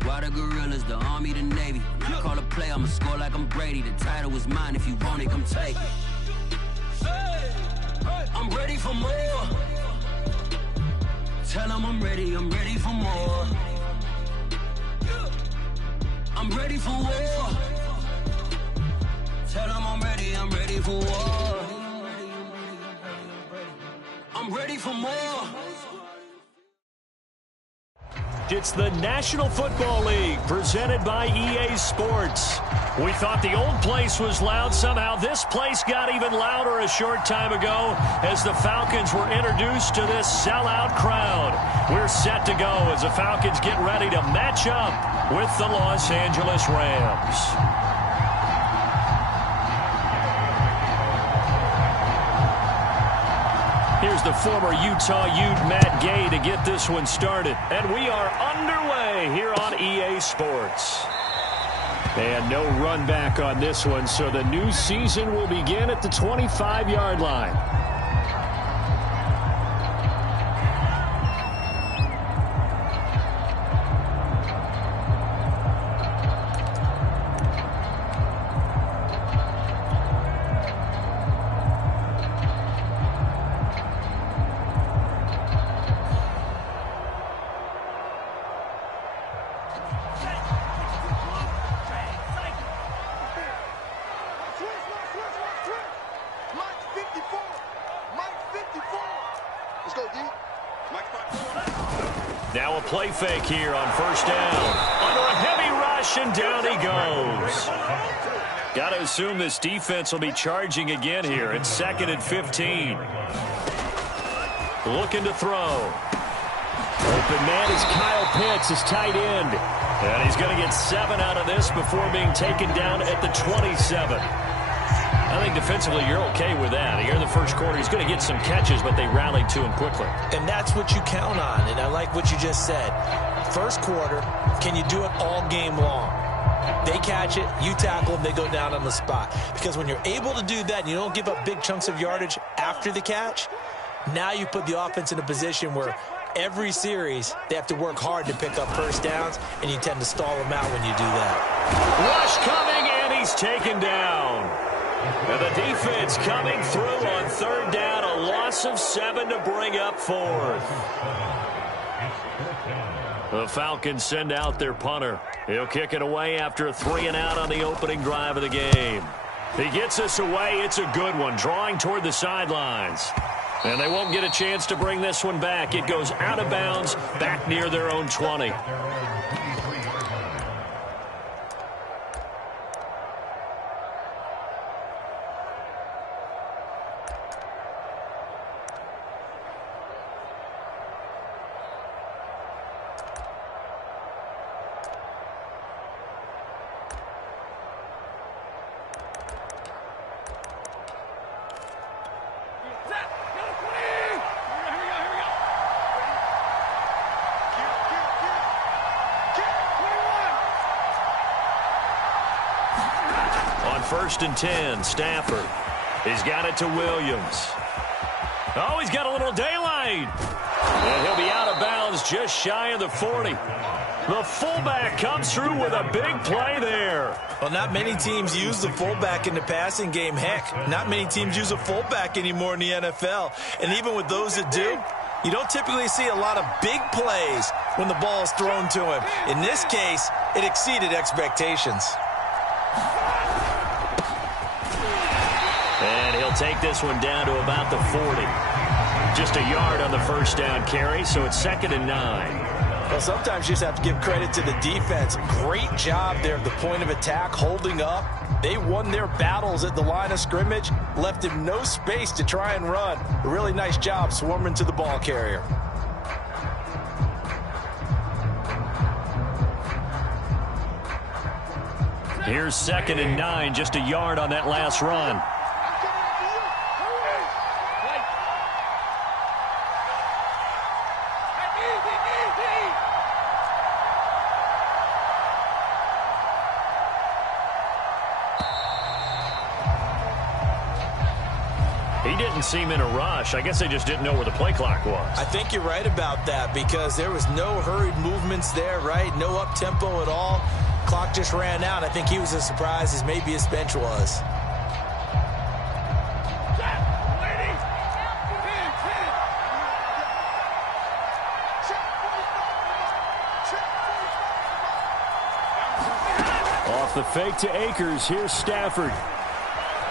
Squad of gorillas, the Army, the Navy. When I call a play, I'ma score like I'm Brady. The title is mine, if you want it, come take it. I'm ready for more. Tell them I'm ready for more. I'm ready for war. Tell them I'm ready for war. I'm ready for more. It's the National Football League presented by EA Sports. We thought the old place was loud. Somehow this place got even louder a short time ago as the Falcons were introduced to this sellout crowd. We're set to go as the Falcons get ready to match up with the Los Angeles Rams. Here's the former Utah Ute Matt Gay to get this one started. And we are underway here on EA Sports. And no run back on this one, so the new season will begin at the 25-yard line. Now a play fake here on first down. Under a heavy rush, and down he goes. Got to assume this defense will be charging again here. It's 2nd and 15. Looking to throw. Open man is Kyle Pitts, his tight end. And he's going to get 7 out of this before being taken down at the 27. I think defensively you're okay with that. Here in the first quarter, he's going to get some catches, but they rallied to him quickly. And that's what you count on, and I like what you just said. First quarter, can you do it all game long? They catch it, you tackle them, they go down on the spot. Because when you're able to do that and you don't give up big chunks of yardage after the catch, now you put the offense in a position where every series they have to work hard to pick up first downs, and you tend to stall them out when you do that. Rush coming, and he's taken down. And the defense coming through on 3rd down, a loss of 7 to bring up 4th. The Falcons send out their punter. He'll kick it away after a 3-and-out on the opening drive of the game. He gets us away. It's a good one, drawing toward the sidelines. And they won't get a chance to bring this one back. It goes out of bounds, back near their own 20. On 1st and 10, Stafford. He's got it to Williams. Oh, he's got a little daylight. And he'll be out of bounds just shy of the 40. The fullback comes through with a big play there. Well, not many teams use the fullback in the passing game. Heck, not many teams use a fullback anymore in the NFL. And even with those that do, you don't typically see a lot of big plays when the ball is thrown to him. In this case, it exceeded expectations. And he'll take this one down to about the 40. Just a yard on the first down carry, so it's 2nd and 9. Well, sometimes you just have to give credit to the defense. Great job there at the point of attack, holding up. They won their battles at the line of scrimmage, left him no space to try and run. A really nice job swarming to the ball carrier. Here's 2nd and 9, just a yard on that last run. He didn't seem in a rush. I guess they just didn't know where the play clock was. I think you're right about that because there was no hurried movements there, right? No up-tempo at all. Clock just ran out. I think he was as surprised as maybe his bench was. Off the fake to Akers. Here's Stafford.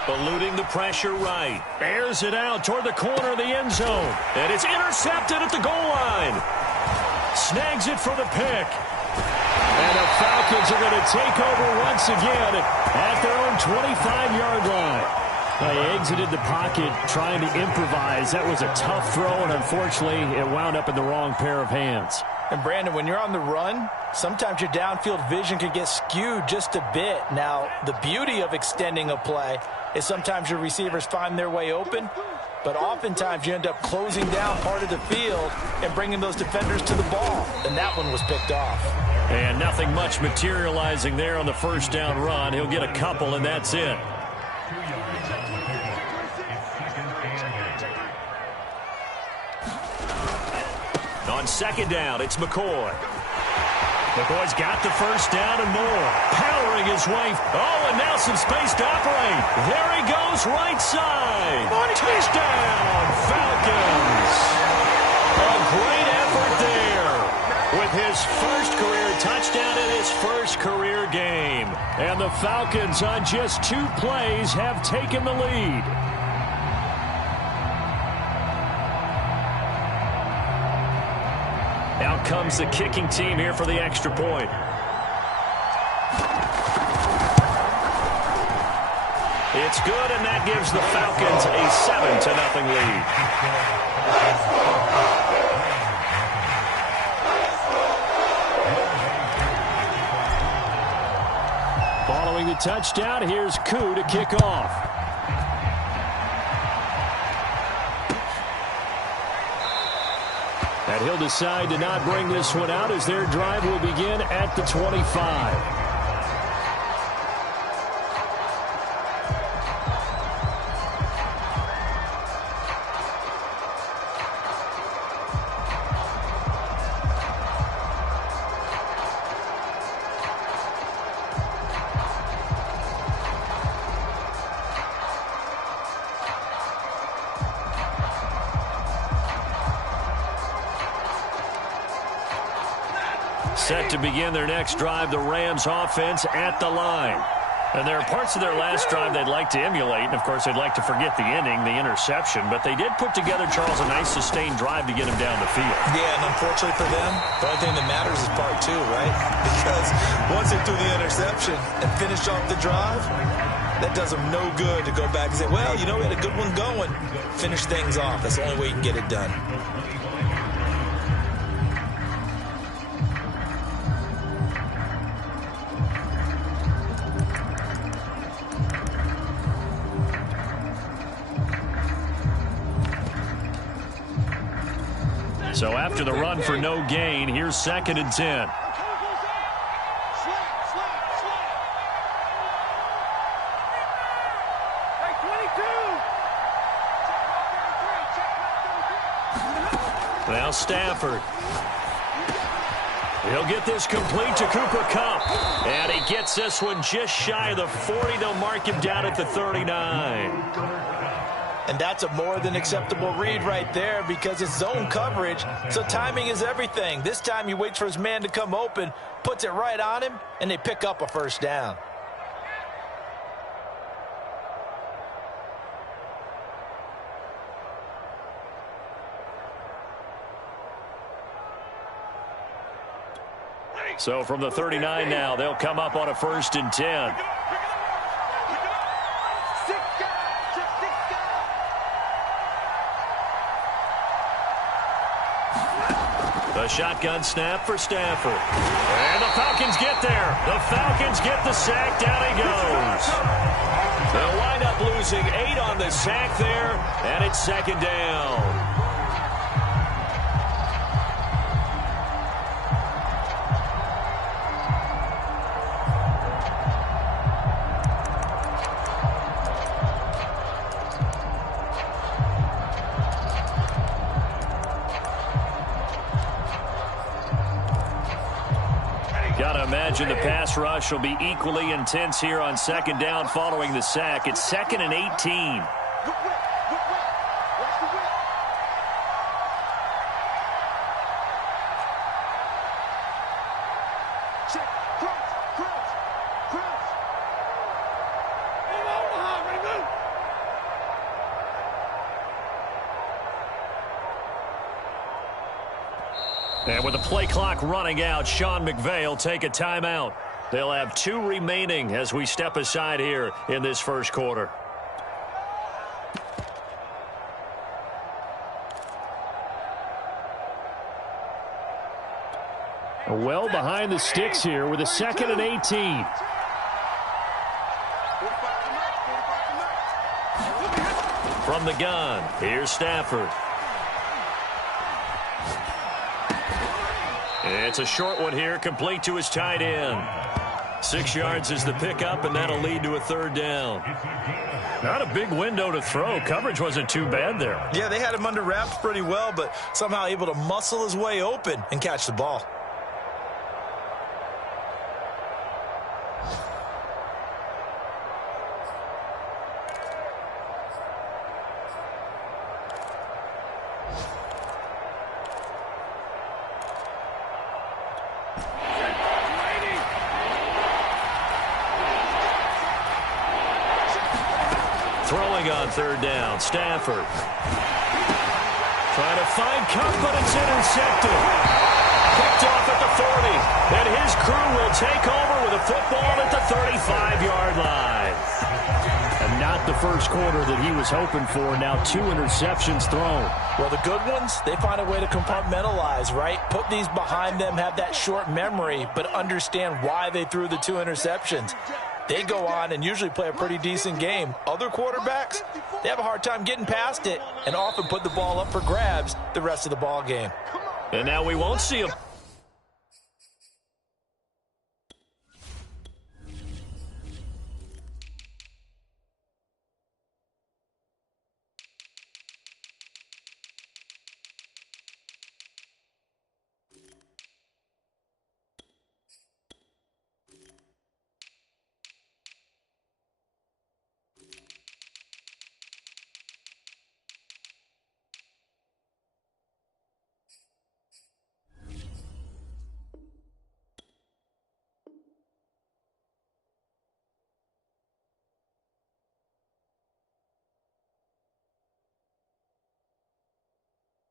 Eluding the pressure right. Airs it out toward the corner of the end zone. And it's intercepted at the goal line. Snags it for the pick. And the Falcons are going to take over once again at their own 25-yard line. They exited the pocket trying to improvise. That was a tough throw, and unfortunately, it wound up in the wrong pair of hands. And, Brandon, when you're on the run, sometimes your downfield vision can get skewed just a bit. Now, the beauty of extending a play is sometimes your receivers find their way open, but oftentimes you end up closing down part of the field and bringing those defenders to the ball. And that one was picked off. And nothing much materializing there on the first down run. He'll get a couple, and that's it. On second down, it's McCoy. McCoy's got the first down and more. Powering his way. Oh, and now some space to operate. There he goes, right side. Touchdown, Falcons. A great effort there with his first career touchdown in his first career game. And the Falcons, on just 2 plays, have taken the lead. Out comes the kicking team here for the extra point. It's good, and that gives the Falcons a 7-0 lead. Following the touchdown, here's Koo to kick off. And he'll decide to not bring this one out as their drive will begin at the 25. Set to begin their next drive, the Rams offense at the line. And there are parts of their last drive they'd like to emulate, and of course they'd like to forget the ending, the interception, but they did put together, Charles, a nice sustained drive to get him down the field. Yeah, and unfortunately for them, the only thing that matters is part 2, right? Because once they threw the interception and finished off the drive, that does them no good to go back and say, well, you know, we had a good one going. Finish things off. That's the only way you can get it done. So after the run for no gain, here's 2nd and 10. Now Stafford. He'll get this complete to Cooper Kupp. And he gets this one just shy of the 40. They'll mark him down at the 39. And that's a more than acceptable read right there because it's zone coverage, so timing is everything. This time he waits for his man to come open, puts it right on him, and they pick up a first down. So from the 39 now, they'll come up on a 1st and 10. The shotgun snap for Stafford. And the Falcons get there. The Falcons get the sack. Down he goes. They'll wind up losing 8 on the sack there, and it's 2nd down. Gotta imagine the pass rush will be equally intense here on second down following the sack. It's 2nd and 18. And with the play clock running out, Sean McVay will take a timeout. They'll have 2 remaining as we step aside here in this first quarter. Well behind the sticks here with a 2nd and 18. From the gun, here's Stafford. It's a short one here, complete to his tight end. 6 yards is the pickup, and that'll lead to a 3rd down. Not a big window to throw. Coverage wasn't too bad there. Yeah, they had him under wraps pretty well, but somehow able to muscle his way open and catch the ball. Throwing on 3rd down, Stafford. Trying to find Cup, but it's intercepted. Picked off at the 40. And his crew will take over with a football at the 35-yard line. And not the first quarter that he was hoping for. Now 2 interceptions thrown. Well, the good ones, they find a way to compartmentalize, right? Put these behind them, have that short memory, but understand why they threw the 2 interceptions. They go on and usually play a pretty decent game. Other quarterbacks, they have a hard time getting past it and often put the ball up for grabs the rest of the ball game. And now we won't see him.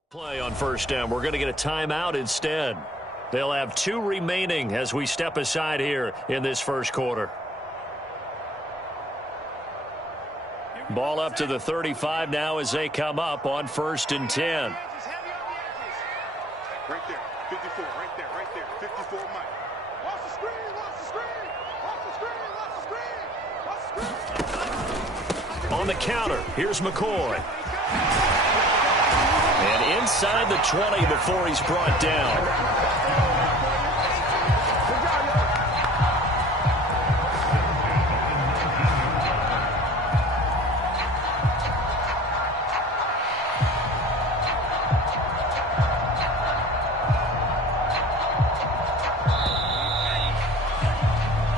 Play on 1st down. We're going to get a timeout instead. They'll have 2 remaining as we step aside here in this first quarter. Ball up to the 35 now as they come up on 1st and 10. Right there, 54, right there, 54, Mike. Watch the screen, watch the screen, watch the screen, watch the screen, watch the screen. On the counter, here's McCoy. And inside the 20 before he's brought down.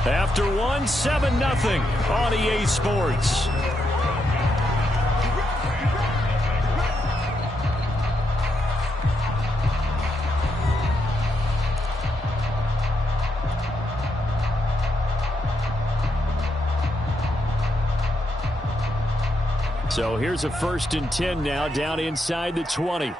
After 7-0 on EA Sports. So here's a 1st and 10 now down inside the 20.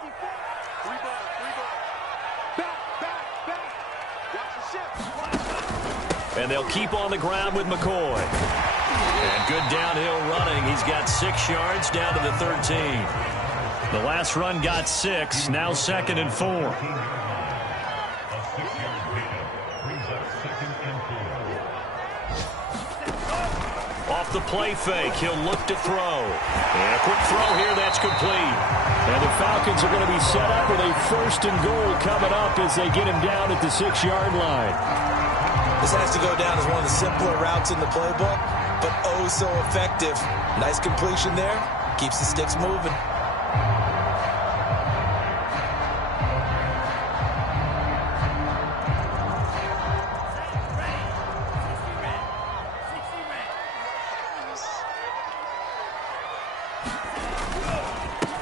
And they'll keep on the ground with McCoy. And good downhill running. He's got 6 yards down to the 13. The last run got 6. Now 2nd and 4. Off the play fake, he'll look to throw. And a quick throw here, that's complete. And the Falcons are going to be set up with a 1st and goal coming up as they get him down at the 6-yard line. This has to go down as one of the simpler routes in the playbook, but oh so effective. Nice completion there. Keeps the sticks moving.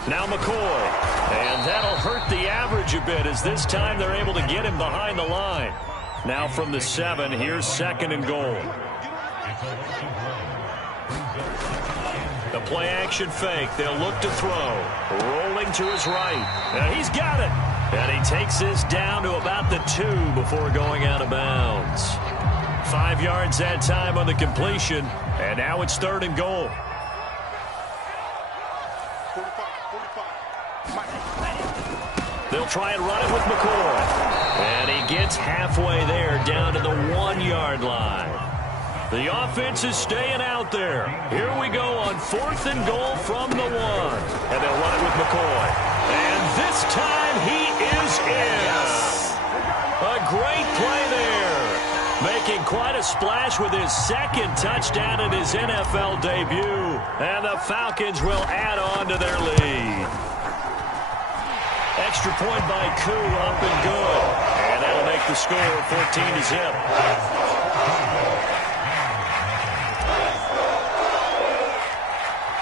Now McCoy. And that'll hurt the average a bit as this time they're able to get him behind the line. Now from the 7, here's 2nd and goal. The play action fake. They'll look to throw. Rolling to his right. And he's got it. And he takes this down to about the 2 before going out of bounds. 5 yards that time on the completion. And now it's 3rd and goal. They'll try and run it with McCoy. And he gets halfway there down to the 1-yard line. The offense is staying out there. Here we go on 4th and goal from the 1. And they'll run it with McCoy. And this time he is in. A great play there. Making quite a splash with his 2nd touchdown in his NFL debut. And the Falcons will add on to their lead. Extra point by Koo, up and good. And that'll make the score 14-0.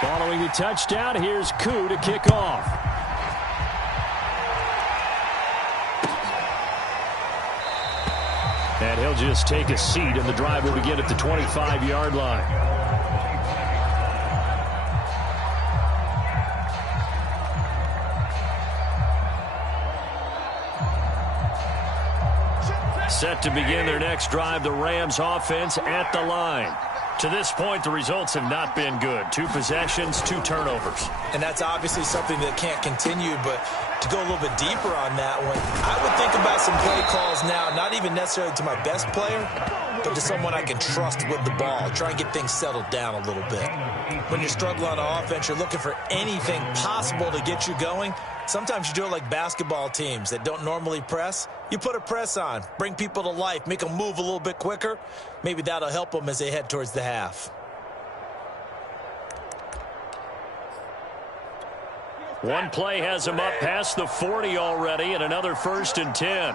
Following the touchdown, here's Koo to kick off. And he'll just take a seat, and the drive will begin at the 25-yard line. Set to begin their next drive, the Rams offense at the line. To this point, the results have not been good. 2 possessions, 2 turnovers. And that's obviously something that can't continue, but to go a little bit deeper on that one, I would think about some play calls now, not even necessarily to my best player, but to someone I can trust with the ball. Try and get things settled down a little bit. When you're struggling on offense, you're looking for anything possible to get you going. Sometimes you do it like basketball teams that don't normally press. You put a press on, bring people to life, make them move a little bit quicker. Maybe that'll help them as they head towards the half. One play has him up past the 40 already, and another 1st and 10.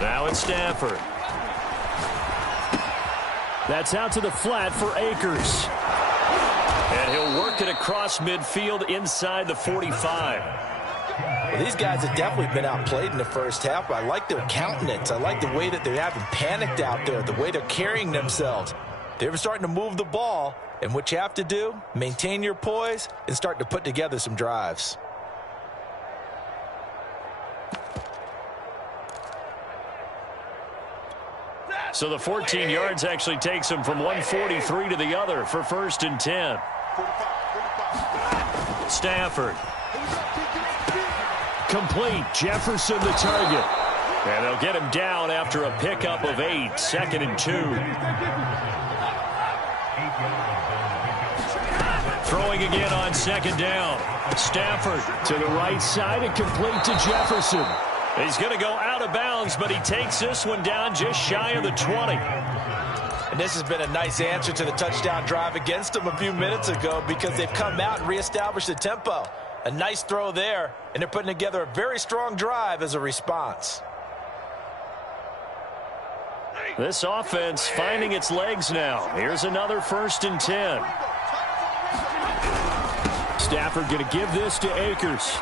Now it's Stafford. That's out to the flat for Akers. And he'll work it across midfield inside the 45. Well, these guys have definitely been outplayed in the first half, but I like their countenance. I like the way that they haven't panicked out there, the way they're carrying themselves. They're starting to move the ball, and what you have to do, maintain your poise and start to put together some drives. So the 14 yards actually takes him from 143 to the other for 1st and 10. Stafford. Complete. Jefferson the target. And they'll get him down after a pickup of 8. 2nd and 2. Throwing again on 2nd down. Stafford to the right side and complete to Jefferson. He's going to go out of bounds, but he takes this one down just shy of the 20. And this has been a nice answer to the touchdown drive against them a few minutes ago because they've come out and reestablished the tempo. A nice throw there, and they're putting together a very strong drive as a response. This offense finding its legs now. Here's another 1st and 10. Stafford going to give this to Akers.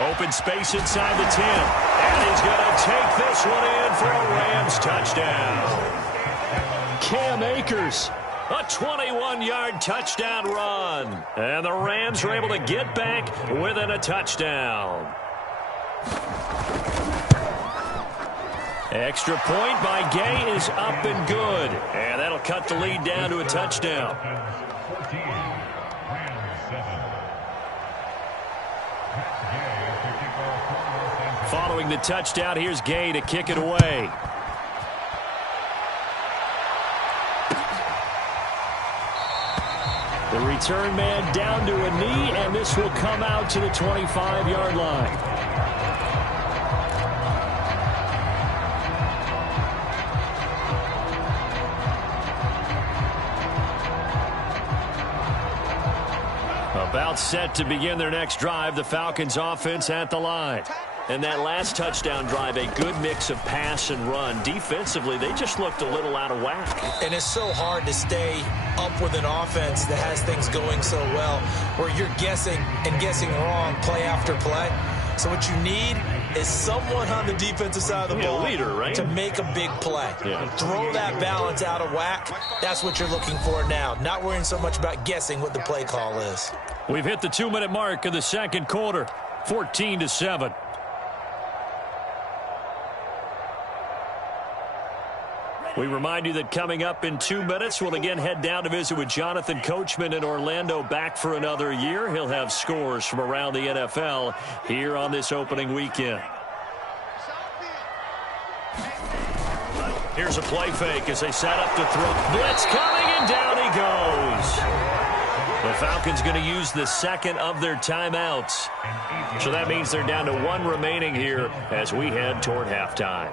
Open space inside the 10. And he's going to take this one in for a Rams touchdown. Cam Akers, a 21-yard touchdown run. And the Rams are able to get back within a touchdown. Extra point by Gay is up and good. And that'll cut the lead down to a touchdown. Following the touchdown, here's Gay to kick it away. The return man down to a knee, and this will come out to the 25-yard line. About set to begin their next drive, the Falcons offense at the line. And that last touchdown drive, a good mix of pass and run. Defensively, they just looked a little out of whack. And it's so hard to stay up with an offense that has things going so well, where you're guessing and guessing wrong play after play. So what you need is someone on the defensive side of the ball leader, right? to make a big play. Throw that balance out of whack. That's what you're looking for now. Not worrying so much about guessing what the play call is. We've hit the 2-minute mark of the second quarter, 14-7. We remind you that coming up in 2 minutes, we'll again head down to visit with Jonathan Coachman in Orlando, back for another year. He'll have scores from around the NFL here on this opening weekend. Here's a play fake as they set up to throw. Blitz coming, and down he goes. The Falcons going to use the second of their timeouts. So that means they're down to 1 remaining here as we head toward halftime.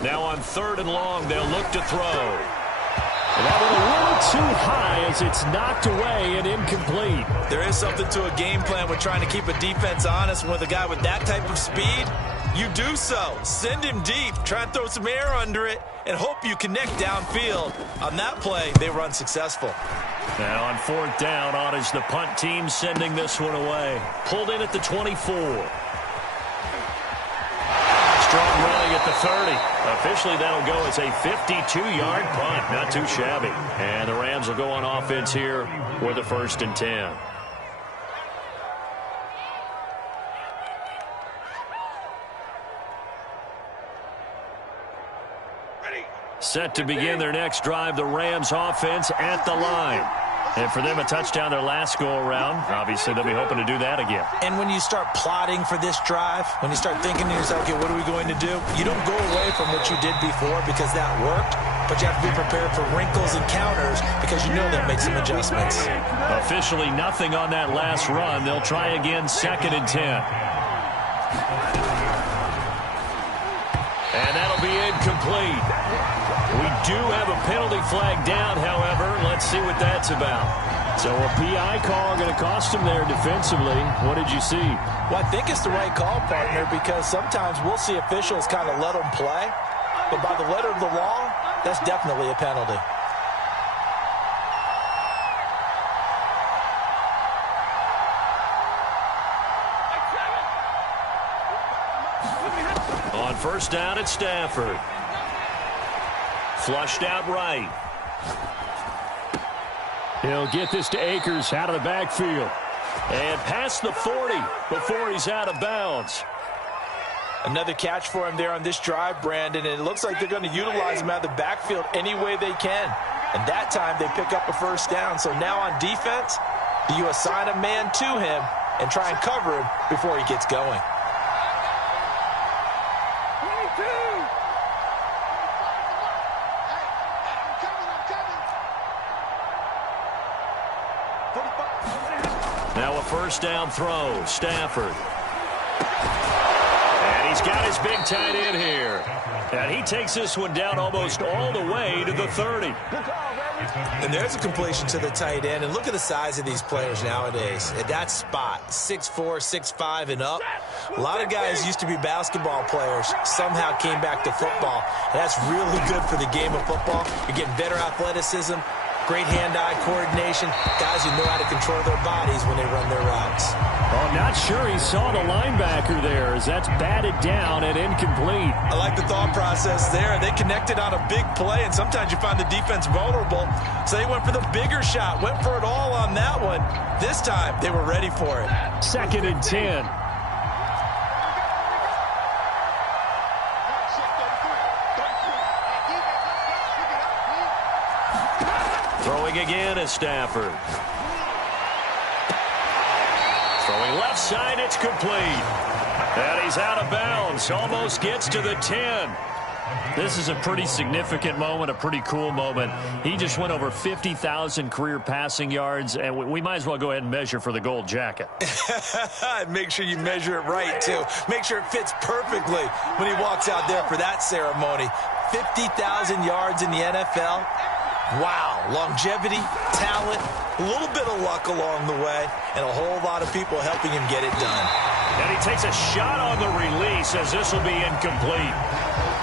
Now on 3rd and long, they'll look to throw. And that one a little too high as it's knocked away and incomplete. There is something to a game plan with trying to keep a defense honest. With a guy with that type of speed, you do so. Send him deep, try and throw some air under it, and hope you connect downfield. On that play, they were unsuccessful. Now on 4th down, on is the punt team sending this one away. Pulled in at the 24. Strong running at the 30. Officially, that'll go as a 52-yard punt. Not too shabby. And the Rams will go on offense here with a 1st and 10. Set to begin their next drive, the Rams offense at the line. And for them, a touchdown their last go-around. Obviously, they'll be hoping to do that again. And when you start plotting for this drive, when you start thinking to yourself, okay, what are we going to do? You don't go away from what you did before because that worked, but you have to be prepared for wrinkles and counters because you know they'll make some adjustments. Officially nothing on that last run. They'll try again, 2nd and 10. And that'll be incomplete. We do have a penalty flag down, however. Let's see what that's about. So a PI call going to cost him there defensively. What did you see? Well, I think it's the right call, partner, because sometimes we'll see officials kind of let them play. But by the letter of the law, that's definitely a penalty. On 1st down, it's Stafford. Flushed out right. He'll get this to Akers out of the backfield. And past the 40 before he's out of bounds. Another catch for him there on this drive, Brandon, and it looks like they're going to utilize him out of the backfield any way they can. And that time they pick up a 1st down. So now on defense, do you assign a man to him and try and cover him before he gets going? Now a 1st down throw, Stafford. And he's got his big tight end here. And he takes this one down almost all the way to the 30. And there's a completion to the tight end. And look at the size of these players nowadays. At that spot, 6'4", 6'5", and up. A lot of guys used to be basketball players, somehow came back to football. And that's really good for the game of football. You're getting better athleticism, great hand-eye coordination, guys who know how to control their bodies when they run their routes. Well, I'm not sure he saw the linebacker there as that's batted down and incomplete. I like the thought process there. They connected on a big play, and sometimes you find the defense vulnerable. So they went for the bigger shot, went for it all on that one. This time, they were ready for it. 2nd and 10. Throwing again is Stafford. Throwing left side, it's complete. And he's out of bounds, almost gets to the 10. This is a pretty significant moment, a pretty cool moment. He just went over 50,000 career passing yards, and we might as well go ahead and measure for the gold jacket. Make sure you measure it right, too. Make sure it fits perfectly when he walks out there for that ceremony. 50,000 yards in the NFL. Wow, longevity, talent, a little bit of luck along the way, and a whole lot of people helping him get it done. And he takes a shot on the release as this will be incomplete.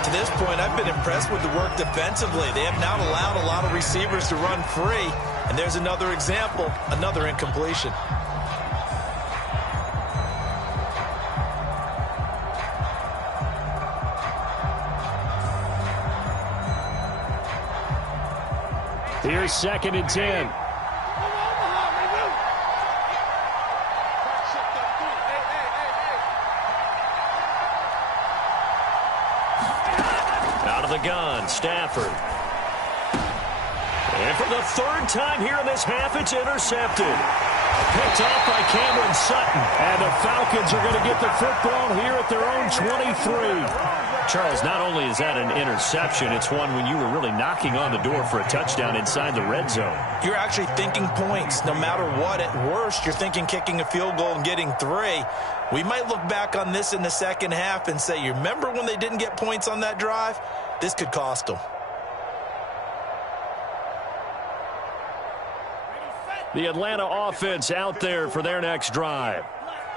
To this point, I've been impressed with the work defensively. They have not allowed a lot of receivers to run free, and there's another example, another incompletion. Here's 2nd and 10. Out of the gun, Stafford. And for the 3rd time here in this half, it's intercepted. Picked off by Cameron Sutton. And the Falcons are going to get the football here at their own 23. Charles, not only is that an interception, it's one when you were really knocking on the door for a touchdown inside the red zone. You're actually thinking points. No matter what, at worst, you're thinking kicking a field goal and getting 3. We might look back on this in the second half and say, you remember when they didn't get points on that drive? This could cost them. The Atlanta offense out there for their next drive.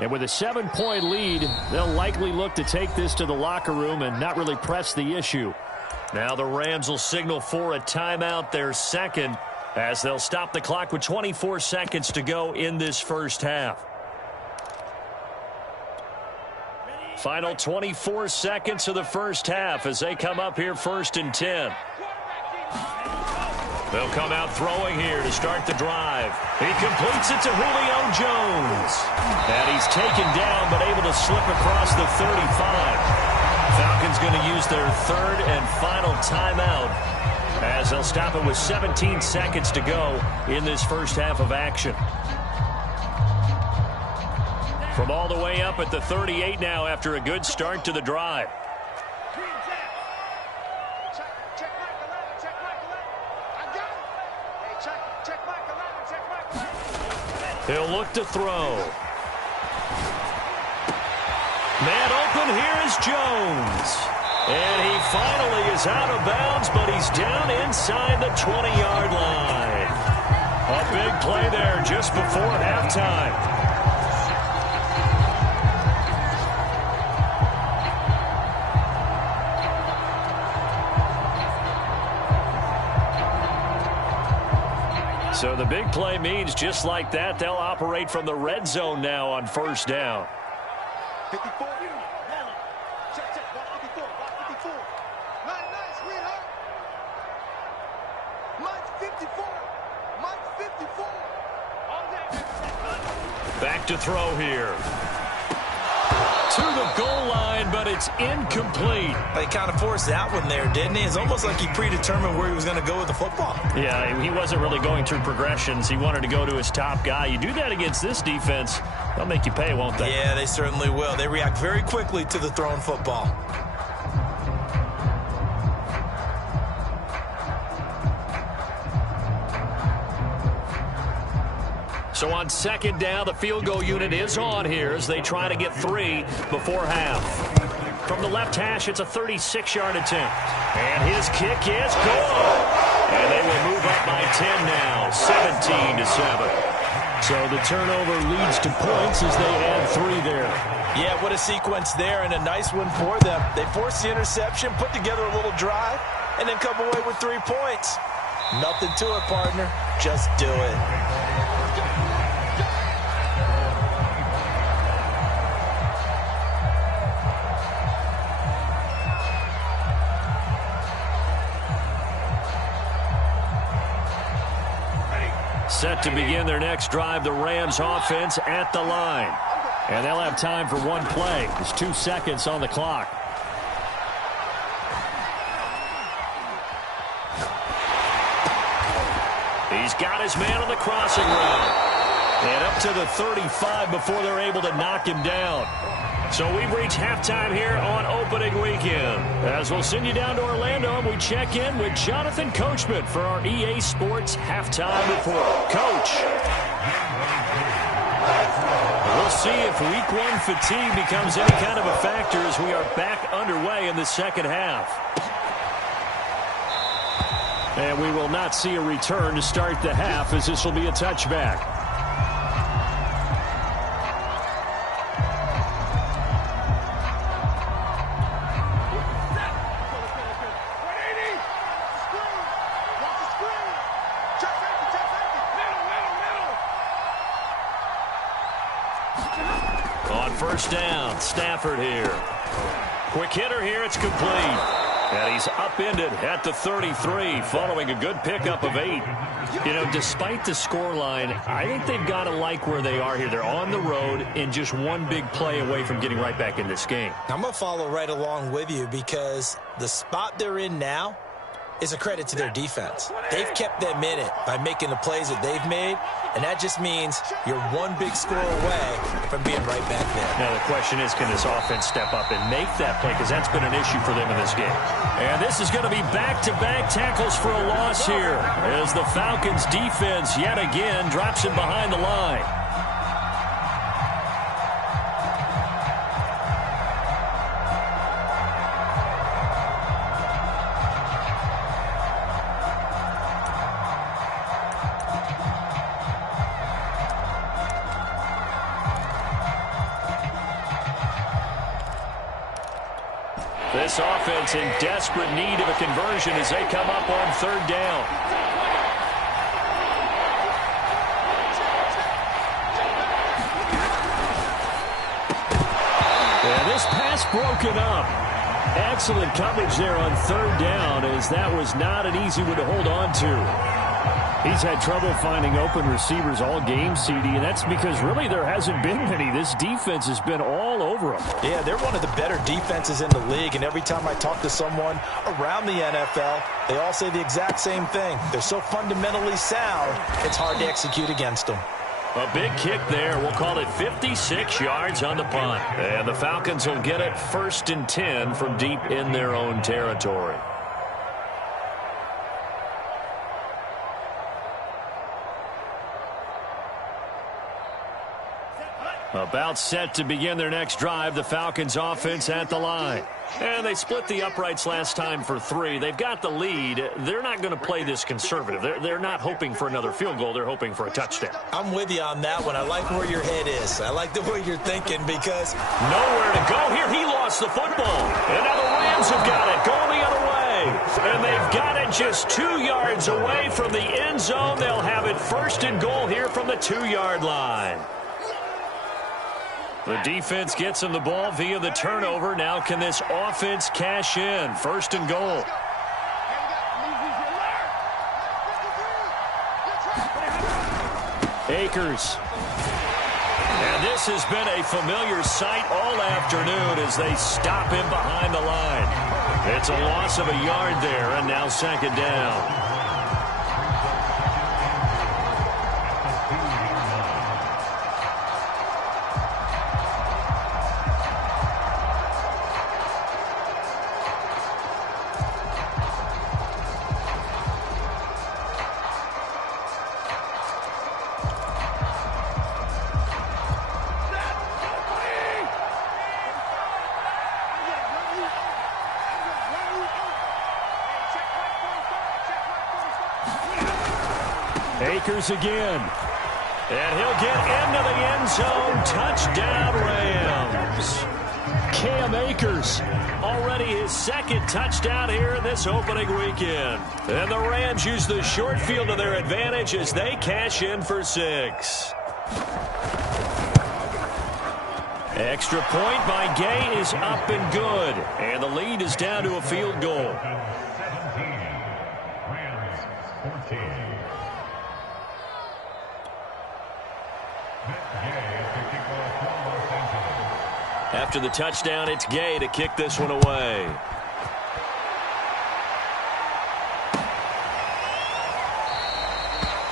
And with a 7-point lead, they'll likely look to take this to the locker room and not really press the issue. Now the Rams will signal for a timeout, their 2nd, as they'll stop the clock with 24 seconds to go in this first half. Final 24 seconds of the first half as they come up here 1st and 10. They'll come out throwing here to start the drive. He completes it to Julio Jones. And he's taken down but able to slip across the 35. Falcons going to use their 3rd and final timeout as they'll stop it with 17 seconds to go in this first half of action. From all the way up at the 38 now after a good start to the drive. He'll look to throw. Man open, here is Jones. And he finally is out of bounds, but he's down inside the 20-yard line. A big play there just before halftime. So the big play means just like that, they'll operate from the red zone now on 1st down. 54. Check, check. Block 54. Block 54. Nice, sweetheart. Mike's 54. Mike's 54. All day. Back to throw here. To the goal line, but it's incomplete. He kind of forced that one there, didn't he? It's almost like he predetermined where he was going to go with the football. Yeah, he wasn't really going through progressions. He wanted to go to his top guy. You do that against this defense, they'll make you pay, won't they? Yeah, they certainly will. They react very quickly to the thrown football. So on 2nd down, the field goal unit is on here as they try to get 3 before half. From the left hash, it's a 36-yard attempt. And his kick is good. And they will move up by 10 now, 17-7. So the turnover leads to points as they add 3 there. Yeah, what a sequence there, and a nice one for them. They force the interception, put together a little drive, and then come away with 3 points. Nothing to it, partner. Just do it. Set to begin their next drive, the Rams offense at the line. And they'll have time for 1 play. There's 2 seconds on the clock. He's got his man on the crossing route. And up to the 35 before they're able to knock him down. So we've reached halftime here on opening weekend. As we'll send you down to Orlando, and we check in with Jonathan Coachman for our EA Sports halftime report. Coach. We'll see if week one fatigue becomes any kind of a factor as we are back underway in the second half. And we will not see a return to start the half, as this will be a touchback. On first down, Stafford here. Quick hitter here, it's complete. And he's upended at the 33 following a good pickup of 8. You know, despite the scoreline, I think they've got to like where they are here. They're on the road and just one big play away from getting right back in this game. I'm going to follow right along with you because the spot they're in now is a credit to their defense. They've kept them in it by making the plays that they've made, and that just means you're one big score away from being right back there. Now the question is, can this offense step up and make that play? Because that's been an issue for them in this game. And this is going to be back-to-back tackles for a loss here as the Falcons defense yet again drops him behind the line. This offense in desperate need of a conversion as they come up on third down. And this pass broken up. Excellent coverage there on third down, as that was not an easy one to hold on to. He's had trouble finding open receivers all game, CD, and that's because really there hasn't been many. This defense has been all over them. Yeah, they're one of the better defenses in the league, and every time I talk to someone around the NFL, they all say the exact same thing. They're so fundamentally sound, it's hard to execute against them. A big kick there. We'll call it 56 yards on the punt. And the Falcons will get it 1st and 10 from deep in their own territory. About set to begin their next drive, the Falcons offense at the line. And they split the uprights last time for 3. They've got the lead. They're not going to play this conservative. They're not hoping for another field goal. They're hoping for a touchdown. I'm with you on that one. I like where your head is. I like the way you're thinking because nowhere to go here. He lost the football. And now the Rams have got it. Going the other way. And they've got it just 2 yards away from the end zone. They'll have it 1st and goal here from the 2-yard line. The defense gets him the ball via the turnover. Now can this offense cash in? 1st and goal. Akers. And this has been a familiar sight all afternoon as they stop him behind the line. It's a loss of a yard there, and now 2nd down. Akers again. And he'll get into the end zone. Touchdown, Rams. Cam Akers, already his 2nd touchdown here in this opening weekend. And the Rams use the short field to their advantage as they cash in for 6. Extra point by Gay is up and good. And the lead is down to a field goal. After the touchdown, it's Gay to kick this one away.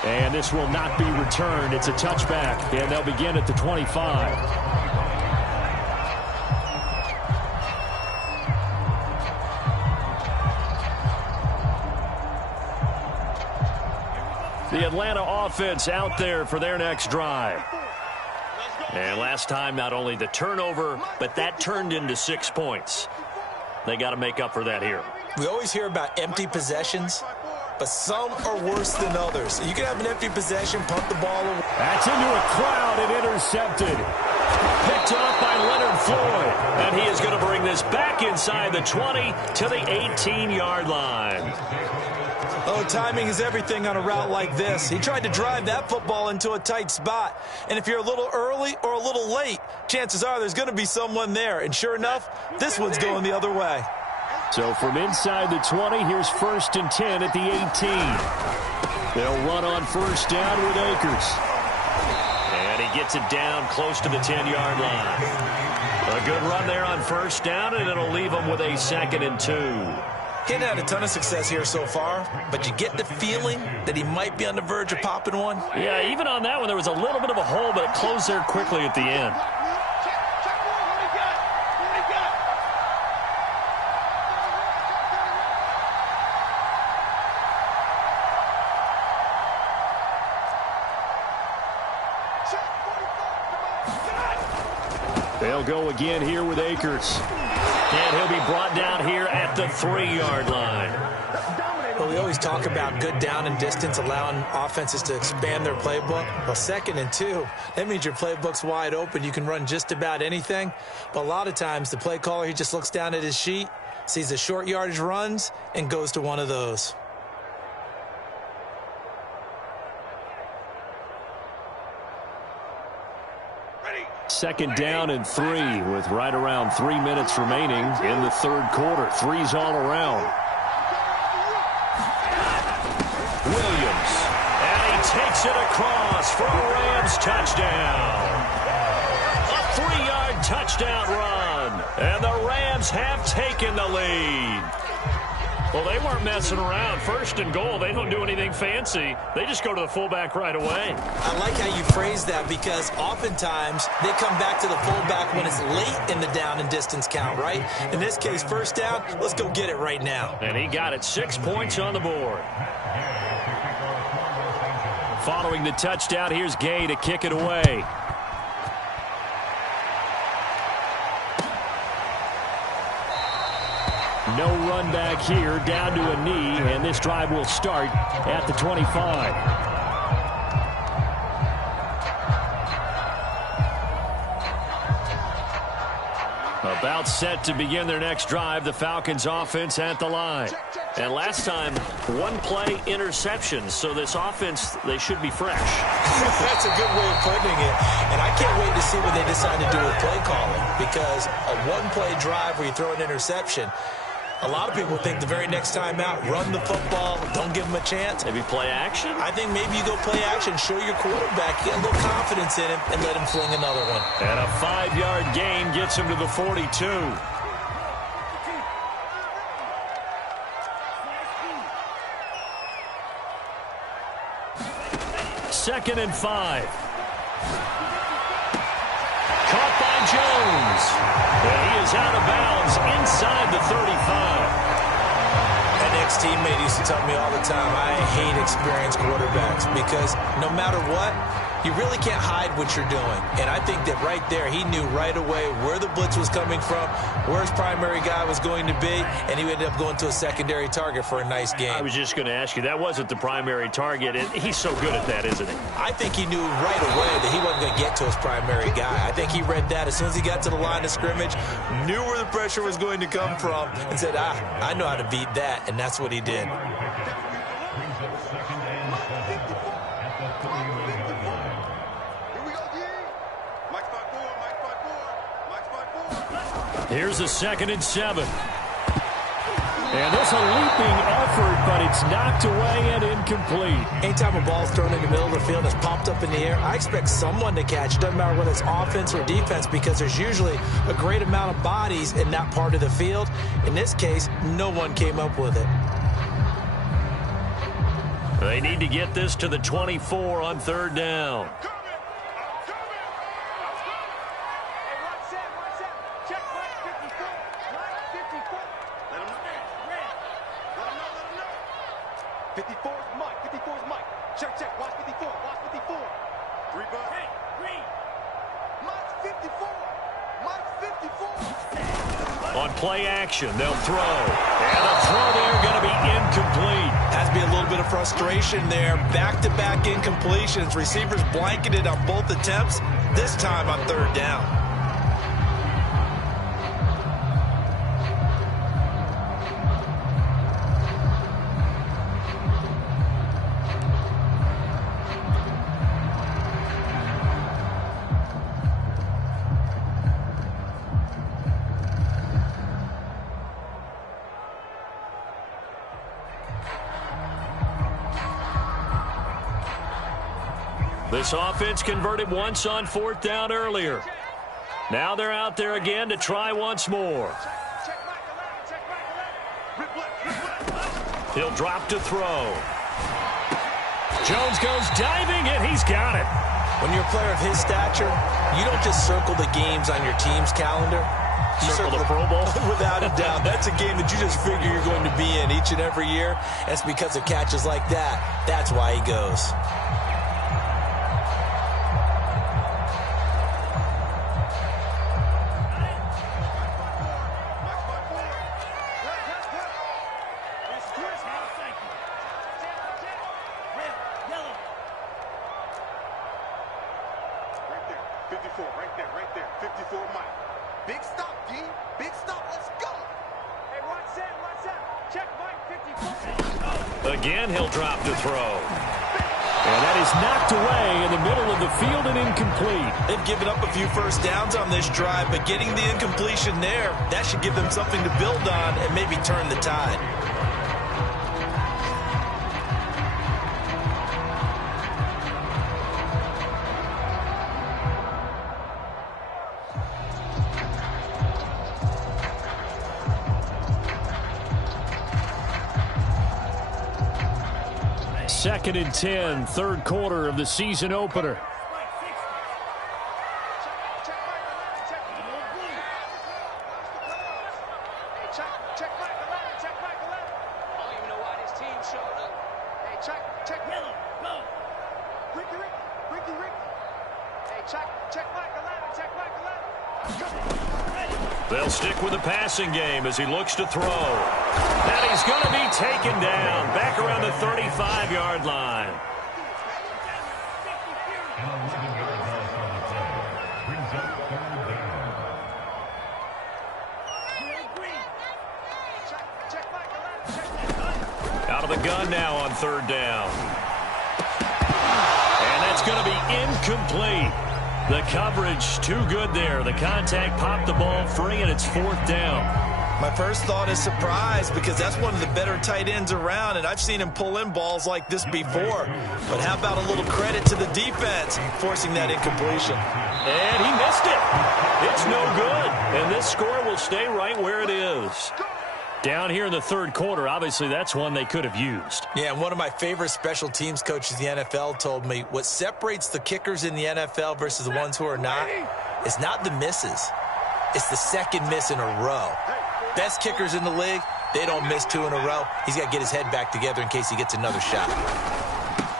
And this will not be returned. It's a touchback, and they'll begin at the 25. The Atlanta offense out there for their next drive. And last time, not only the turnover, but that turned into 6 points. They got to make up for that here. We always hear about empty possessions, but some are worse than others. You can have an empty possession, punt the ball away. That's into a crowd and intercepted. Picked off by Leonard Floyd. And he is going to bring this back inside the 20 to the 18-yard line. Oh, timing is everything on a route like this. He tried to drive that football into a tight spot. And if you're a little early or a little late, chances are there's going to be someone there. And sure enough, this one's going the other way. So from inside the 20, here's 1st and 10 at the 18. They'll run on 1st down with Akers. And he gets it down close to the 10-yard line. A good run there on 1st down, and it'll leave him with a 2nd and 2. He hadn't had a ton of success here so far, but you get the feeling that he might be on the verge of popping one. Yeah, even on that one, there was a little bit of a hole, but it closed there quickly at the end. They'll go again here with Akers. And he'll be brought down here at the 3-yard line. Well, we always talk about good down and distance, allowing offenses to expand their playbook. Well, 2nd and 2, that means your playbook's wide open. You can run just about anything. But a lot of times, the play caller, he just looks down at his sheet, sees the short yardage runs, and goes to one of those. Second down and 3 with right around 3 minutes remaining in the 3rd quarter. 3's all around. Williams. And he takes it across for a Rams touchdown. A 3-yard touchdown run. And the Rams have taken the lead. Well, they weren't messing around. 1st and goal, they don't do anything fancy. They just go to the fullback right away. I like how you phrase that because oftentimes they come back to the fullback when it's late in the down and distance count, right? In this case, 1st down, let's go get it right now. And he got it. 6 points on the board. Following the touchdown, here's Gay to kick it away. No run back here, down to a knee, and this drive will start at the 25. About set to begin their next drive, the Falcons offense at the line. And last time, 1-play interceptions, so this offense, they should be fresh. That's a good way of putting it. And I can't wait to see what they decide to do with play calling because a 1-play drive where you throw an interception, a lot of people think the very next time out, run the football, don't give them a chance. Maybe play action? I think maybe you go play action, show your quarterback, get a little confidence in him, and let him fling another one. And a 5-yard gain gets him to the 42. 2nd and 5. Caught by Jones. And he is out of bounds inside the 35. An ex-teammate used to tell me all the time, I hate experienced quarterbacks because no matter what, you really can't hide what you're doing. And I think that right there, he knew right away where the blitz was coming from, where his primary guy was going to be, and he ended up going to a secondary target for a nice game. I was just going to ask you, that wasn't the primary target, and he's so good at that, isn't he? I think he knew right away that he wasn't going to get to his primary guy. I think he read that as soon as he got to the line of scrimmage, knew where the pressure was going to come from, and said, I know how to beat that, and that's what he did. Here's a 2nd and 7. And there's a leaping effort, but it's knocked away and incomplete. Anytime a ball's thrown in the middle of the field and it's popped up in the air, I expect someone to catch. It doesn't matter whether it's offense or defense because there's usually a great amount of bodies in that part of the field. In this case, no one came up with it. They need to get this to the 24 on third down. On play action, they'll throw. And the throw there going to be incomplete. Has to be a little bit of frustration there. Back-to-back incompletions. Receivers blanketed on both attempts, this time on third down. This offense converted once on fourth down earlier. Now they're out there again to try once more. He'll drop to throw. Jones goes diving, and he's got it. When you're a player of his stature, you don't just circle the games on your team's calendar. You circle the Pro Bowl? Without a doubt. That's a game that you just figure you're going to be in each and every year. And it's because of catches like that. That's why he goes. Again, he'll drop to throw. And that is knocked away in the middle of the field and incomplete. They've given up a few first downs on this drive, but getting the incompletion there, that should give them something to build on and maybe turn the tide. Second and 10, third quarter of the season opener. They'll stick with the passing game as he looks to throw. And he's going to be taken down back around the 35-yard line. Out of the gun now on third down. And that's going to be incomplete. The coverage too good there. The contact popped the ball free, and it's fourth down. My first thought is surprise, because that's one of the better tight ends around, and I've seen him pull in balls like this before. But how about a little credit to the defense forcing that incompletion? And he missed it. It's no good. And this score will stay right where it is. Down here in the third quarter, obviously that's one they could have used. Yeah, and one of my favorite special teams coaches in the NFL told me what separates the kickers in the NFL versus the ones who are not is not the misses. It's the second miss in a row. Best kickers in the league, they don't miss two in a row. He's got to get his head back together in case he gets another shot.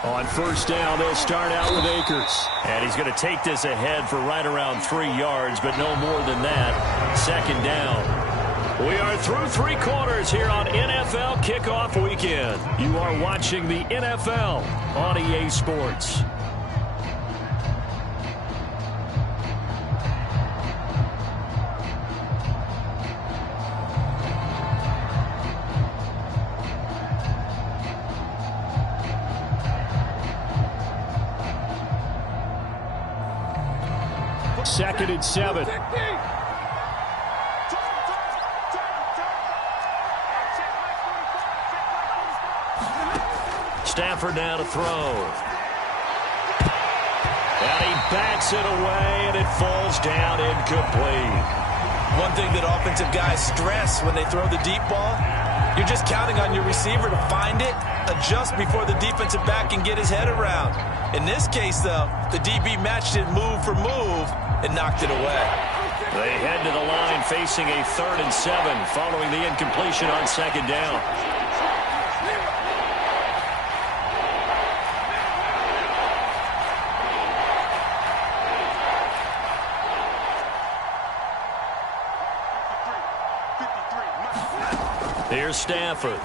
On first down, they'll start out with Akers. And he's going to take this ahead for right around 3 yards, but no more than that. Second down. We are through three quarters here on NFL Kickoff Weekend. You are watching the NFL on EA Sports. Second and 7. Stafford now to throw. And he bats it away, and it falls down incomplete. One thing that offensive guys stress when they throw the deep ball, you're just counting on your receiver to find it adjust before the defensive back can get his head around. In this case, though, the DB matched it move for move and knocked it away. They head to the line facing a 3rd and 7 following the incompletion on 2nd down. Here's Stafford.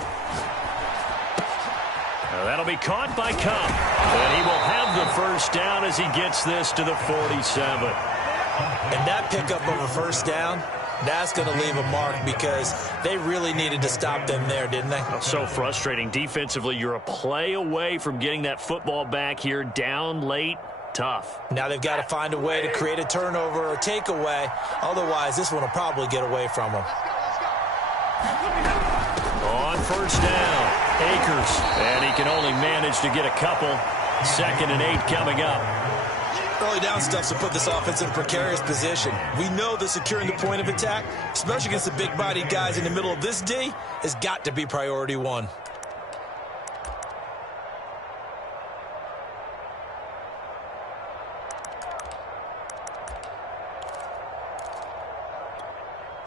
That'll be caught by Cup. And he will have the first down as he gets this to the 47. And that pickup of a first down, that's going to leave a mark because they really needed to stop them there, didn't they? So frustrating. Defensively, you're a play away from getting that football back here down late. Tough. Now they've got to find a way to create a turnover or takeaway. Otherwise, this one will probably get away from them. On first down, Akers. And he can only manage to get a couple. 2nd and 8 coming up. Early down stuff to put this offense in a precarious position. We know that securing the point of attack, especially against the big-bodied guys in the middle of this D, has got to be priority 1.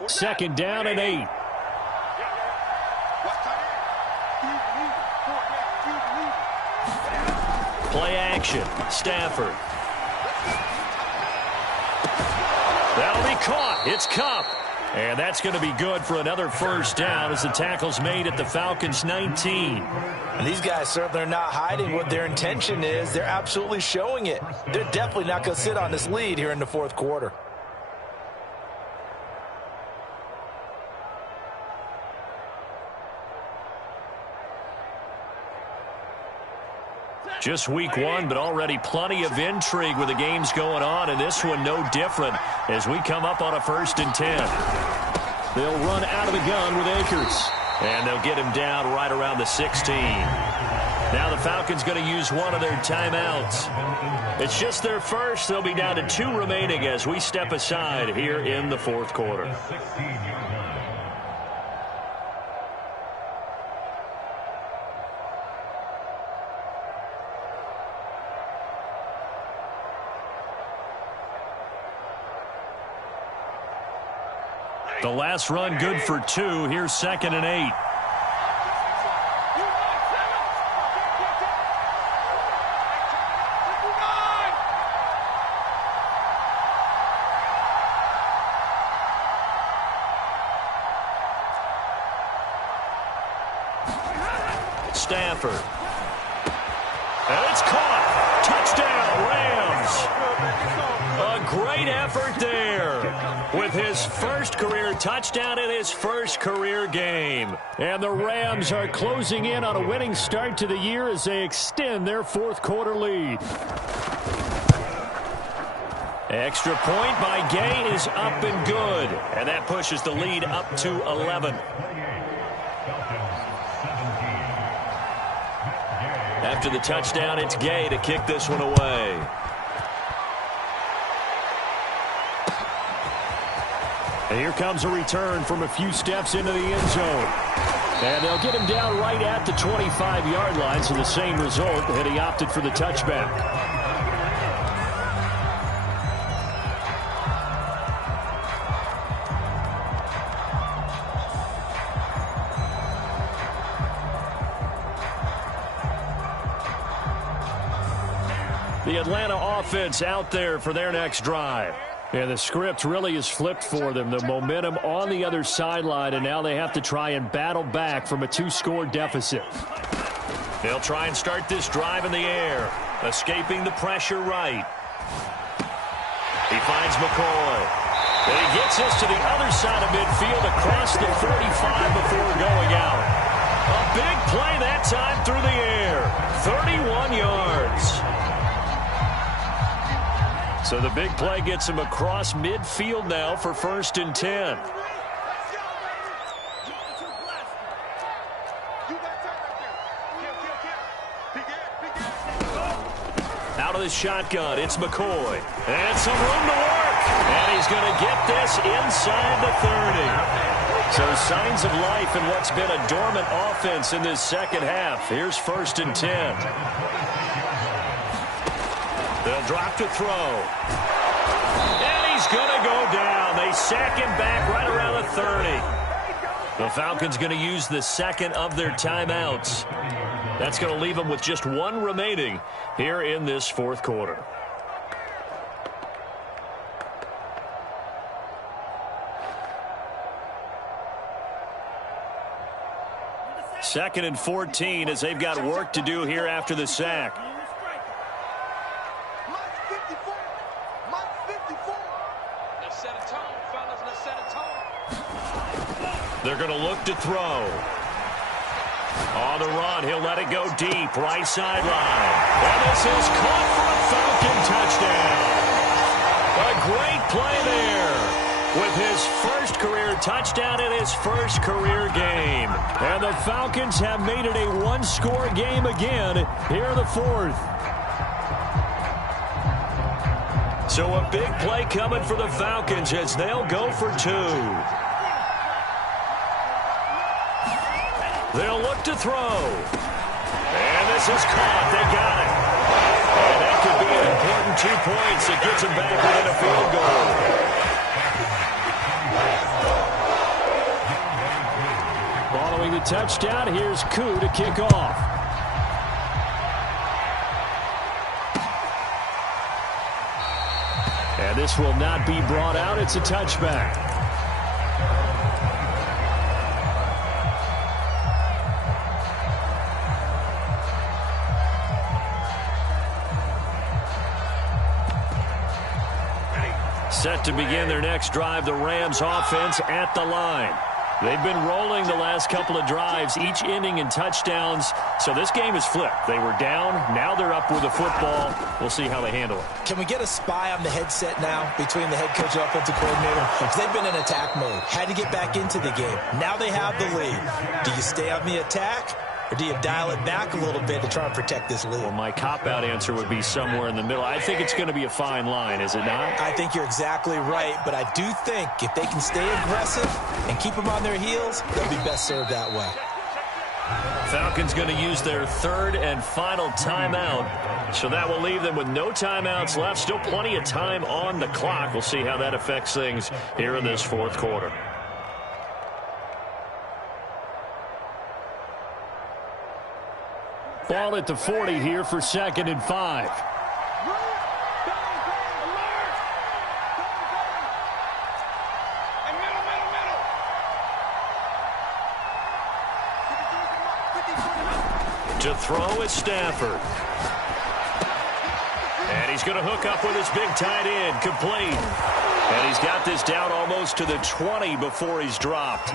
Second down and 8. Play action. Stafford. That'll be caught. It's Cup. And that's going to be good for another first down as the tackle's made at the Falcons' 19. And these guys certainly are not hiding what their intention is. They're absolutely showing it. They're definitely not going to sit on this lead here in the 4th quarter. Just week 1, but already plenty of intrigue with the games going on, and this one no different as we come up on a 1st and 10. They'll run out of the gun with Akers, and they'll get him down right around the 16. Now the Falcons going to use one of their timeouts. It's just their first. They'll be down to 2 remaining as we step aside here in the 4th quarter. The last run good for 2. Here's 2nd and 8. Stafford. And it's caught. Touchdown, Rams. A great effort there with his first career touchdown in his first career game. And the Rams are closing in on a winning start to the year as they extend their 4th quarter lead. Extra point by Gay is up and good. And that pushes the lead up to 11. After the touchdown, it's Gay to kick this one away. And here comes a return from a few steps into the end zone. And they'll get him down right at the 25-yard line, so the same result, and he opted for the touchback. The Atlanta offense out there for their next drive. And the script really is flipped for them. The momentum on the other sideline, and now they have to try and battle back from a 2-score deficit. They'll try and start this drive in the air, escaping the pressure right. He finds McCoy. And he gets this to the other side of midfield across the 45 before going out. A big play that time through the air. 31 yards. So the big play gets him across midfield now for 1st and 10. Out of the shotgun, it's McCoy. And some room to work. And he's going to get this inside the 30. So signs of life in what's been a dormant offense in this second half. Here's 1st and 10. They'll drop to throw. And he's going to go down. They sack him back right around the 30. The Falcons going to use the second of their timeouts. That's going to leave them with just one remaining here in this fourth quarter. Second and 14 as they've got work to do here after the sack. They're going to look to throw. On the run, he'll let it go deep, right sideline. And this is caught for a Falcon touchdown. A great play there with his first career touchdown in his first career game. And the Falcons have made it a one-score game again here in the fourth. So a big play coming for the Falcons as they'll go for two. They'll look to throw. And this is caught. They got it. And that could be an important 2 points that gets them back within a field goal. Following the touchdown, here's Koo to kick off. And this will not be brought out. It's a touchback. Set to begin their next drive, the Rams offense at the line. They've been rolling the last couple of drives, each ending in touchdowns. So this game is flipped. They were down. Now they're up with the football. We'll see how they handle it. Can we get a spy on the headset now between the head coach and offensive coordinator? Because they've been in attack mode. Had to get back into the game. Now they have the lead. Do you stay on the attack? Or do you dial it back a little bit to try and protect this lead? Well, my cop-out answer would be somewhere in the middle. I think it's going to be a fine line, is it not? I think you're exactly right, but I do think if they can stay aggressive and keep them on their heels, they'll be best served that way. Falcons going to use their third and final timeout. So that will leave them with no timeouts left. Still plenty of time on the clock. We'll see how that affects things here in this fourth quarter. Ball at the 40 here for 2nd and 5. To throw is Stafford. And he's going to hook up with his big tight end, complete. And he's got this down almost to the 20 before he's dropped.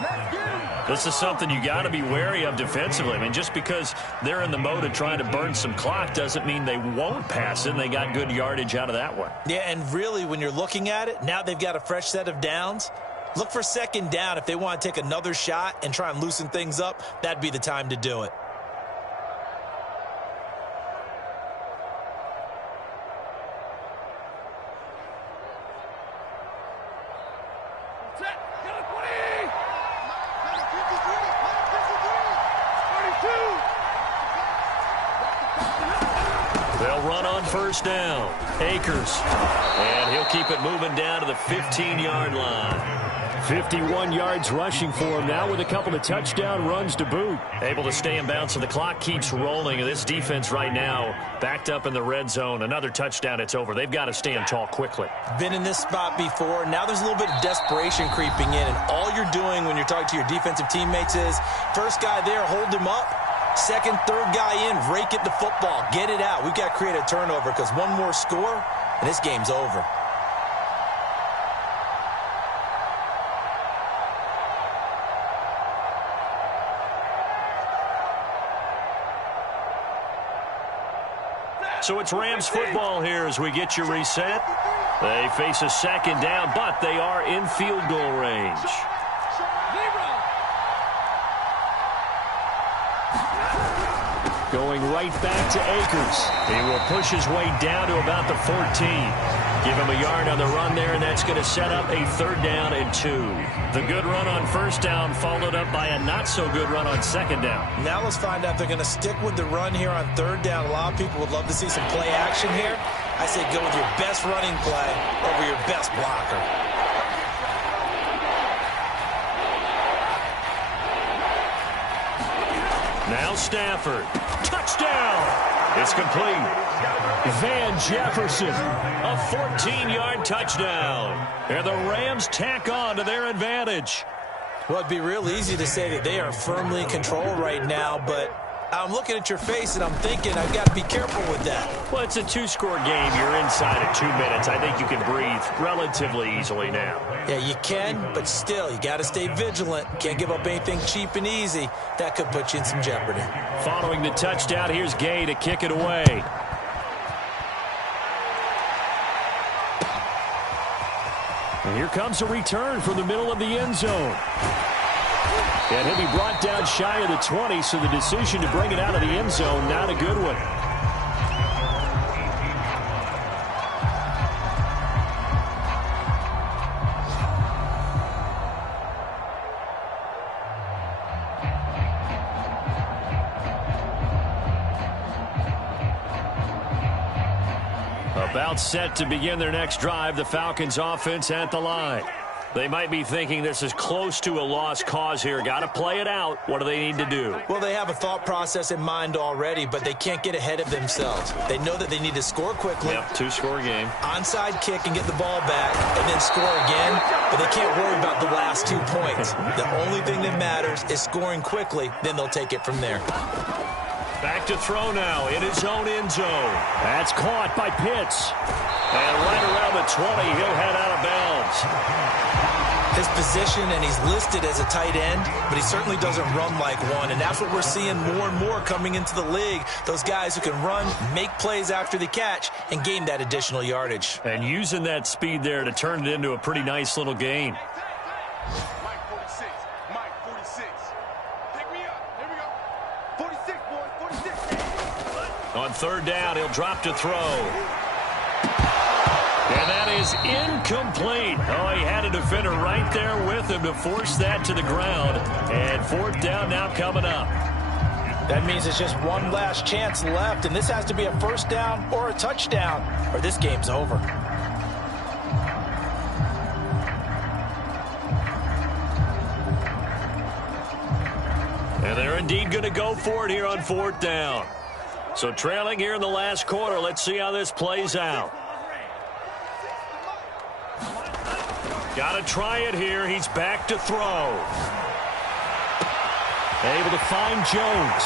This is something you got to be wary of defensively. I mean, just because they're in the mode of trying to burn some clock doesn't mean they won't pass it, and they got good yardage out of that one. Yeah, and really, when you're looking at it, now they've got a fresh set of downs. Look for 2nd down. If they want to take another shot and try and loosen things up, that'd be the time to do it. They'll run on 1st down. Akers. And he'll keep it moving down to the 15-yard line. 51 yards rushing for him now with a couple of touchdown runs to boot. Able to stay in bounds, so the clock keeps rolling. And this defense right now backed up in the red zone. Another touchdown, it's over. They've got to stand tall quickly. Been in this spot before. Now there's a little bit of desperation creeping in. And all you're doing when you're talking to your defensive teammates is, first guy there, hold him up. 2nd, 3rd guy in, rake at the football. Get it out. We've got to create a turnover because one more score, and this game's over. So it's Rams football here as we get you reset. They face a 2nd down, but they are in field goal range. Going right back to Akers. He will push his way down to about the 14. Give him a yard on the run there, and that's going to set up a 3rd down and 2. The good run on 1st down followed up by a not-so-good run on 2nd down. Now let's find out if they're going to stick with the run here on 3rd down. A lot of people would love to see some play action here. I say go with your best running play over your best blocker. Now Stafford. Touchdown! It's complete. Van Jefferson, a 14-yard touchdown. And the Rams tack on to their advantage. Well, it'd be real easy to say that they are firmly in control right now, but I'm looking at your face and I'm thinking I've got to be careful with that. Well, it's a 2-score game. You're inside of 2 minutes. I think you can breathe relatively easily now. Yeah, you can, but still, you got to stay vigilant. Can't give up anything cheap and easy. That could put you in some jeopardy. Following the touchdown, here's Gay to kick it away. And here comes a return from the middle of the end zone. And he'll be brought down shy of the 20, so the decision to bring it out of the end zone, not a good one. About set to begin their next drive, the Falcons offense at the line. They might be thinking this is close to a lost cause here. Got to play it out. What do they need to do? Well, they have a thought process in mind already, but they can't get ahead of themselves. They know that they need to score quickly. Yep, 2-score game. Onside kick and get the ball back and then score again, but they can't worry about the last 2 points. The only thing that matters is scoring quickly, then they'll take it from there. Back to throw now in his own end zone. That's caught by Pitts. And right around the 20, he'll head out of bounds. His position, and he's listed as a tight end, but he certainly doesn't run like one, and that's what we're seeing more and more coming into the league. Those guys who can run, make plays after the catch, and gain that additional yardage. And using that speed there to turn it into a pretty nice little gain. Mike 46. Mike 46. Pick me up. Here we go. 46, boys. 46. On 3rd down, he'll drop to throw. And that is incomplete. Oh, he had a defender right there with him to force that to the ground. And 4th down now coming up. That means it's just one last chance left, and this has to be a 1st down or a touchdown, or this game's over. And they're indeed going to go for it here on 4th down. So trailing here in the last quarter, let's see how this plays out. Got to try it here. He's back to throw. Able to find Jones.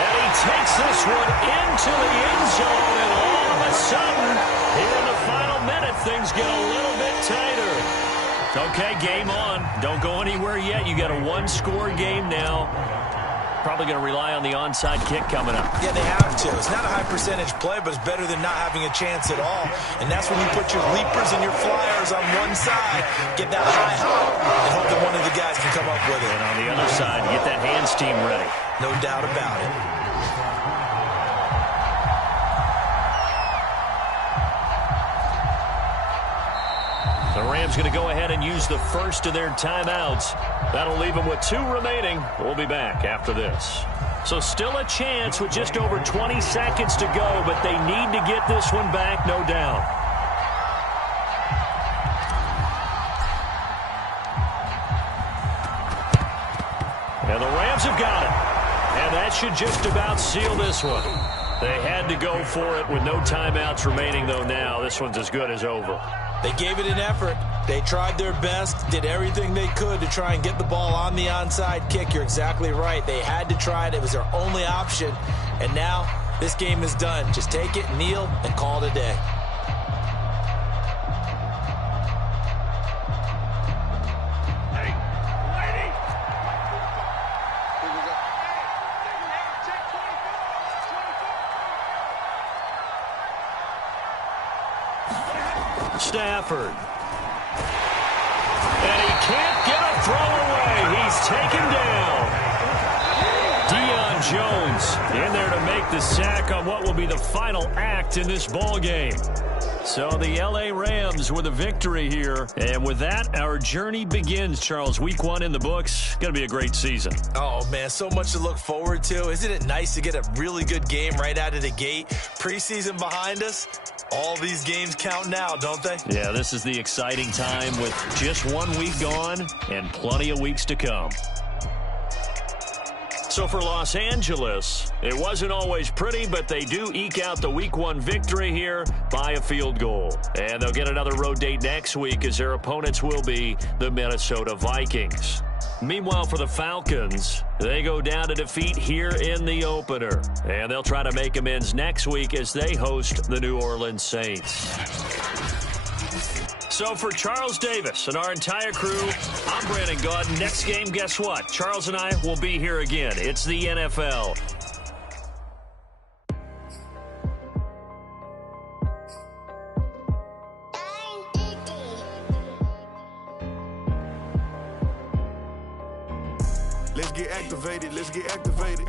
And he takes this one into the end zone. And all of a sudden, here in the final minute, things get a little bit tighter. Okay, game on. Don't go anywhere yet. You got a 1-score game now. Probably going to rely on the onside kick coming up. Yeah, they have to. It's not a high percentage play, but it's better than not having a chance at all. And that's when you put your leapers and your flyers on one side, get that high hop, and hope that one of the guys can come up with it. And on the other side, get that hands team ready. No doubt about it. The Rams going to go ahead and use the first of their timeouts. That'll leave them with 2 remaining. We'll be back after this. So still a chance with just over 20 seconds to go, but they need to get this one back, no doubt. And the Rams have got it. And that should just about seal this one. They had to go for it with no timeouts remaining, though now. This one's as good as over. They gave it an effort. They tried their best, did everything they could to try and get the ball on the onside kick. You're exactly right. They had to try it. It was their only option. And now this game is done. Just take it, kneel, and call it a day. Stafford. And he can't get a throw away. He's taken down. Jones in there to make the sack on what will be the final act in this ball game. So the L.A. Rams with a victory here. And with that, our journey begins, Charles. Week 1 in the books. Going to be a great season. Oh, man, so much to look forward to. Isn't it nice to get a really good game right out of the gate? Preseason behind us. All these games count now, don't they? Yeah, this is the exciting time with just 1 week gone and plenty of weeks to come. So for Los Angeles, it wasn't always pretty, but they do eke out the Week 1 victory here by a field goal. And they'll get another road date next week as their opponents will be the Minnesota Vikings. Meanwhile, for the Falcons, they go down to defeat here in the opener. And they'll try to make amends next week as they host the New Orleans Saints. So for Charles Davis and our entire crew, I'm Brandon Gaudin. Next game, guess what? Charles and I will be here again. It's the NFL. Let's get activated. Let's get activated.